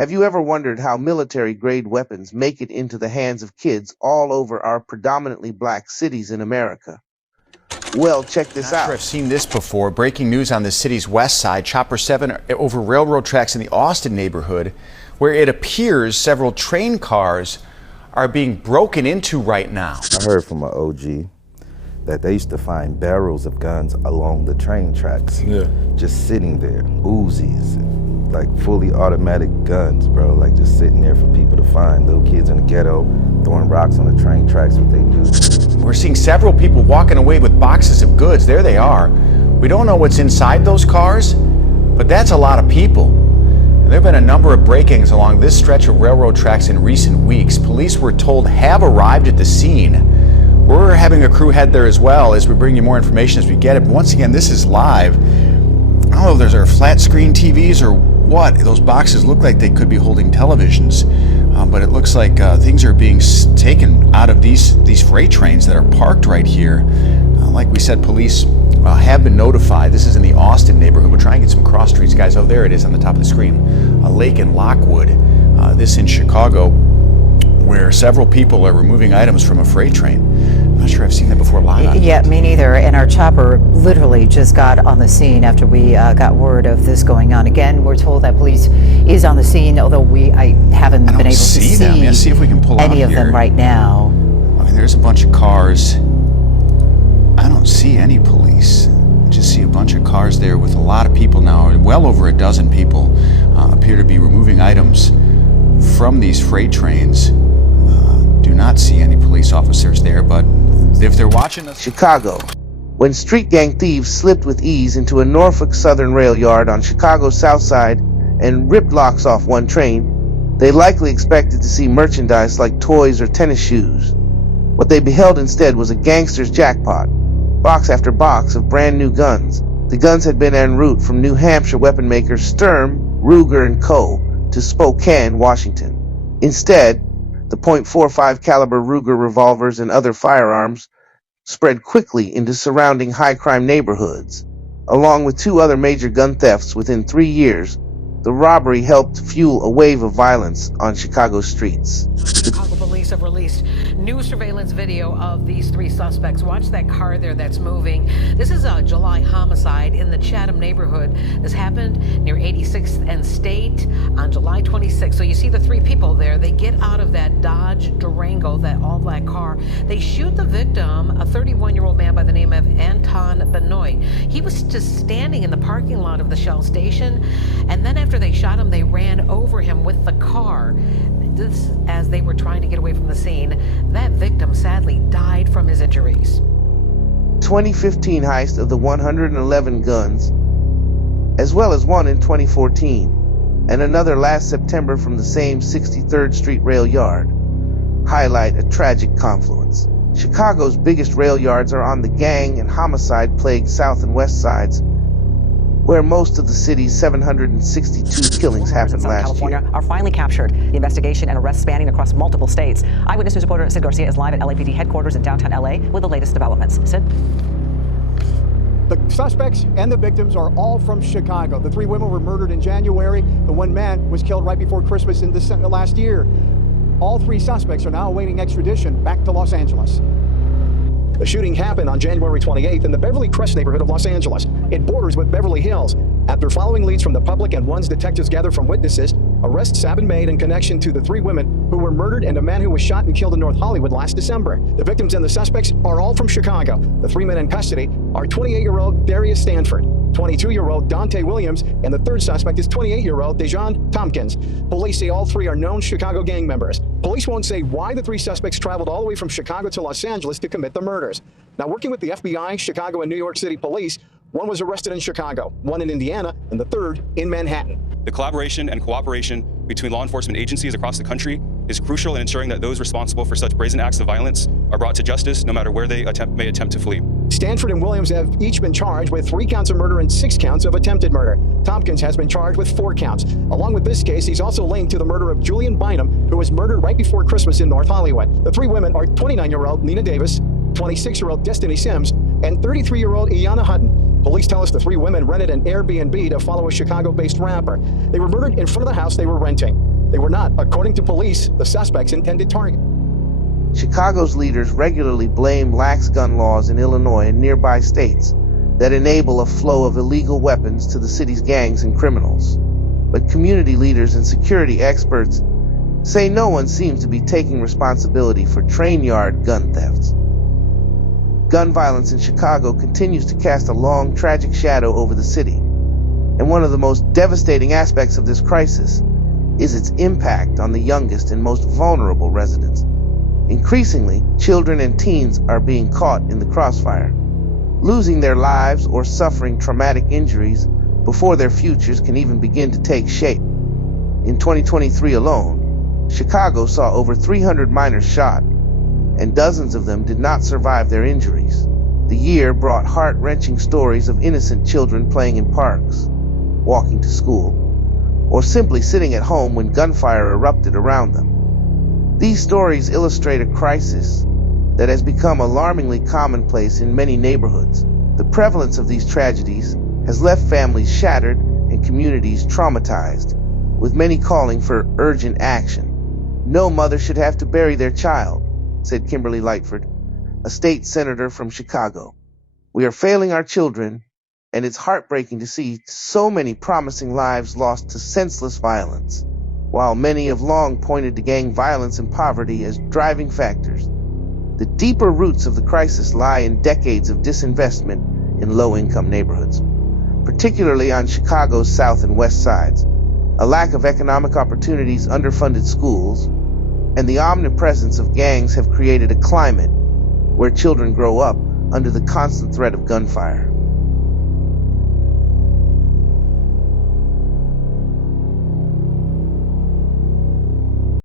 Have you ever wondered how military-grade weapons make it into the hands of kids all over our predominantly black cities in America? Well, check this out. I've seen this before. Breaking news on the city's west side. Chopper 7 over railroad tracks in the Austin neighborhood, where it appears several train cars are being broken into right now. I heard from an OG that they used to find barrels of guns along the train tracks. Yeah. Just sitting there, Uzis, like fully automatic guns, bro, like just sitting there for people to find. Little kids in the ghetto throwing rocks on the train tracks, what they do. We're seeing several people walking away with boxes of goods. There they are. We don't know what's inside those cars, but that's a lot of people. There have been a number of break-ins along this stretch of railroad tracks in recent weeks. Police, we're told, have arrived at the scene. We're having a crew head there as well as we bring you more information as we get it. But once again, this is live. I don't know if those are flat screen TVs or what. Those boxes look like they could be holding televisions, but it looks like things are being taken out of these freight trains that are parked right here. Like we said, police have been notified. This is in the Austin neighborhood. We're trying to get some cross streets, guys. Oh, there it is on the top of the screen. A lake in Lockwood. This in Chicago, where several people are removing items from a freight train. I'm not sure I've seen that before live. Yeah, me neither. And our chopper literally just got on the scene after we got word of this going on. Again, we're told that police is on the scene, although I haven't been able to see them. Yeah, see if we can pull any out of them right now. I mean, there's a bunch of cars. I don't see any police. I just see a bunch of cars there with a lot of people now. Well over a dozen people appear to be removing items from these freight trains. Do not see any police officers there, but if they're watching us. Chicago. When street gang thieves slipped with ease into a Norfolk Southern rail yard on Chicago's south side and ripped locks off one train, they likely expected to see merchandise like toys or tennis shoes. What they beheld instead was a gangster's jackpot. Box after box of brand new guns. The guns had been en route from New Hampshire weapon makers Sturm, Ruger & Co. to Spokane, Washington. Instead, the .45 caliber Ruger revolvers and other firearms spread quickly into surrounding high-crime neighborhoods. Along with two other major gun thefts within 3 years, the robbery helped fuel a wave of violence on Chicago streets. Chicago police have released new surveillance video of these three suspects. Watch that car there that's moving. This is a July homicide in the Chatham neighborhood. This happened near 86th and State on July 26th. So you see the three people there. They get out of that Dodge Durango, that all-black car. They shoot the victim, a 31-year-old man by the name of Anton Benoit. He was just standing in the parking lot of the Shell station, and then after they shot him, they ran over him with the car. This, as they were trying to get away from the scene. That victim sadly died from his injuries. 2015 heist of the 111 guns, as well as one in 2014, and another last September from the same 63rd Street rail yard, highlight a tragic confluence. Chicago's biggest rail yards are on the gang and homicide-plagued south and west sides, where most of the city's 762 killings happened last California year. Are finally captured. The investigation and arrests spanning across multiple states. Eyewitness News reporter Sid Garcia is live at LAPD headquarters in downtown LA with the latest developments. Sid? The suspects and the victims are all from Chicago. The three women were murdered in January. The one man was killed right before Christmas in December last year. All three suspects are now awaiting extradition back to Los Angeles. The shooting happened on January 28th in the Beverly Crest neighborhood of Los Angeles. It borders with Beverly Hills. After following leads from the public and ones detectives gathered from witnesses, arrests have been made in connection to the three women who were murdered and a man who was shot and killed in North Hollywood last December. The victims and the suspects are all from Chicago. The three men in custody are 28-year-old Darius Stanford, 22-year-old Dante Williams, and the third suspect is 28-year-old Dejan Tompkins. Police say all three are known Chicago gang members. Police won't say why the three suspects traveled all the way from Chicago to Los Angeles to commit the murders. Now, working with the FBI, Chicago, and New York City police, one was arrested in Chicago, one in Indiana, and the third in Manhattan. The collaboration and cooperation between law enforcement agencies across the country is crucial in ensuring that those responsible for such brazen acts of violence are brought to justice, no matter where they may attempt to flee. Stanford and Williams have each been charged with 3 counts of murder and 6 counts of attempted murder. Tompkins has been charged with 4 counts. Along with this case, he's also linked to the murder of Julian Bynum, who was murdered right before Christmas in North Hollywood. The three women are 29-year-old Nina Davis, 26-year-old Destiny Sims, and 33-year-old Iyanna Hutton. Police tell us the three women rented an Airbnb to follow a Chicago-based rapper. They were murdered in front of the house they were renting. They were not, according to police, the suspect's intended target. Chicago's leaders regularly blame lax gun laws in Illinois and nearby states that enable a flow of illegal weapons to the city's gangs and criminals. But community leaders and security experts say no one seems to be taking responsibility for train yard gun thefts. Gun violence in Chicago continues to cast a long, tragic shadow over the city. And one of the most devastating aspects of this crisis is its impact on the youngest and most vulnerable residents. Increasingly, children and teens are being caught in the crossfire, losing their lives or suffering traumatic injuries before their futures can even begin to take shape. In 2023 alone, Chicago saw over 300 minors shot, and dozens of them did not survive their injuries. The year brought heart-wrenching stories of innocent children playing in parks, walking to school, or simply sitting at home when gunfire erupted around them. These stories illustrate a crisis that has become alarmingly commonplace in many neighborhoods. The prevalence of these tragedies has left families shattered and communities traumatized, with many calling for urgent action. No mother should have to bury their child, said Kimberly Lightford, a state senator from Chicago. We are failing our children, and it's heartbreaking to see so many promising lives lost to senseless violence. While many have long pointed to gang violence and poverty as driving factors, the deeper roots of the crisis lie in decades of disinvestment in low-income neighborhoods, particularly on Chicago's south and west sides. A lack of economic opportunities, underfunded schools, and the omnipresence of gangs have created a climate where children grow up under the constant threat of gunfire.